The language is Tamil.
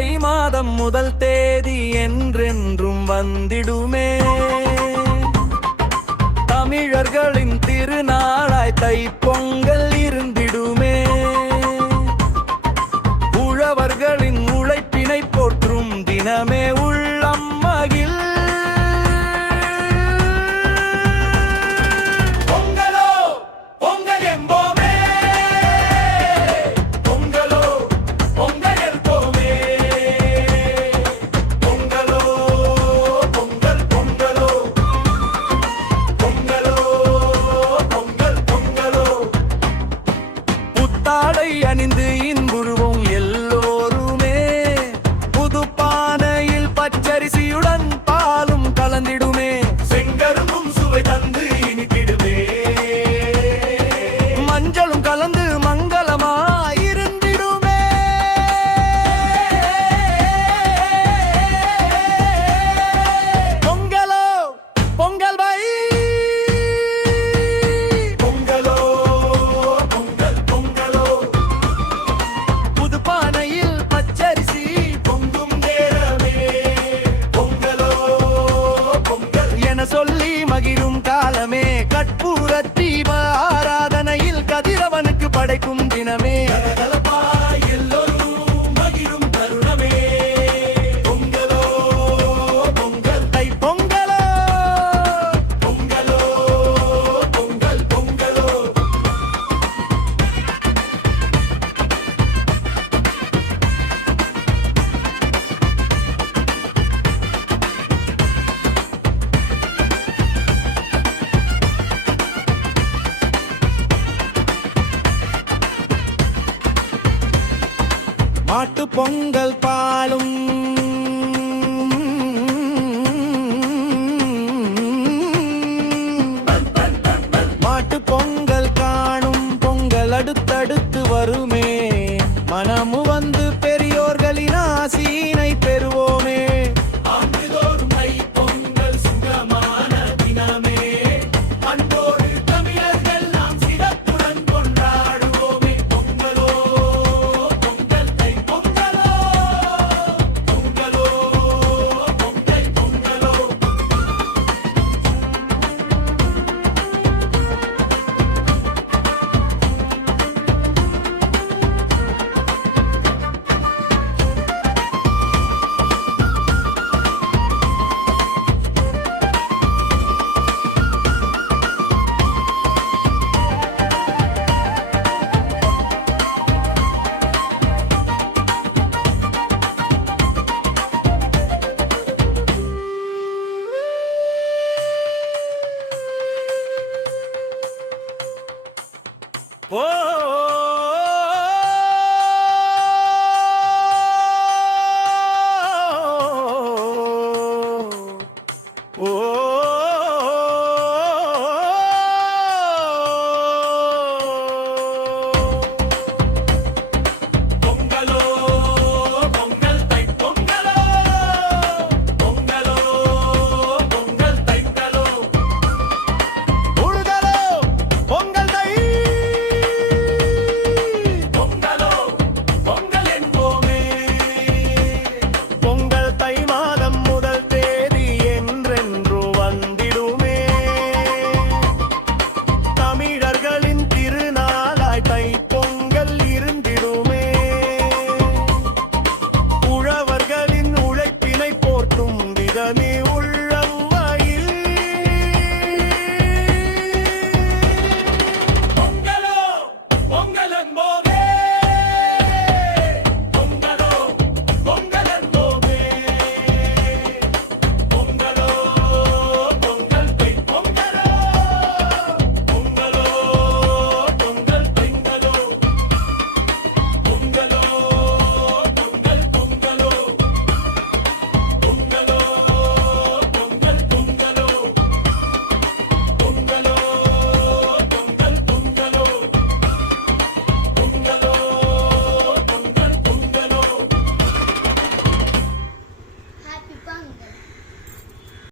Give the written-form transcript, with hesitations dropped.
தை மாதம் முதல் தேதி என்றென்றும் வந்திடுமே. தமிழர்களின் திருநாளாய் தைப்பொங்கல் இருந்திடுமே. உழவர்களின் உழைப்பினை போற்றும் தினமே உள்ளம் மகிழ். பொங்கலோ பொங்கல் என்போமே, பொங்கலோ பொங்கல் என்போமே. பொங்கலோ பொங்கல் பொங்கலோ, பொங்கலோ பொங்கல் பொங்கலோ. புத்தாடை அணிந்து இன்புறுவோம் எல்லோருமே. புது பானையில் பச்சரிசியுடன் பாலும் கலந்திடுமே. செங்கரும்பும் சுவை தந்து இனித்திடுமே. மஞ்சளும் கலந்து மங்களமாய் இருந்திடுமே. பொங்கலோ பொங்கல் வை, பொங்கலோ பொங்கல் பொங்கலோ. புது பானையில் பச்சரிசி பொங்கும் நேரமே. பொங்கலோ பொங்கல் என சொல்லி மகிழும் காலமே. கற்பூர தீப ஆராதனையில் கதிரவனுக்கு படைக்கும் தினமே. கலகலப்பாய் எல்லோரும் மகிழும் தருணமே. பொங்கலோ பொங்கல் தை பொங்கலோ, பொங்கலோ பொங்கல் பொங்கலோ. மாட்டு பொங்கல் பாலும் மாட்டு பொங்கல் காணும் பொங்கல் அடுத்தடுத்து வருமே. மனமு வந்து பெரியோர்களின் ஆசீனை பெறுவோமே. ஆண்டுதோறும் தை பொங்கல் சுகமான தினமே. அன்போடு தமிழர்கள் நாம் சிறப்புடன் கொண்டாடுவோமே. பொங்கலோ பொங்கல் தை பொங்கலோ, பொங்கலோ பொங்கல் பொங்கலோ. Oh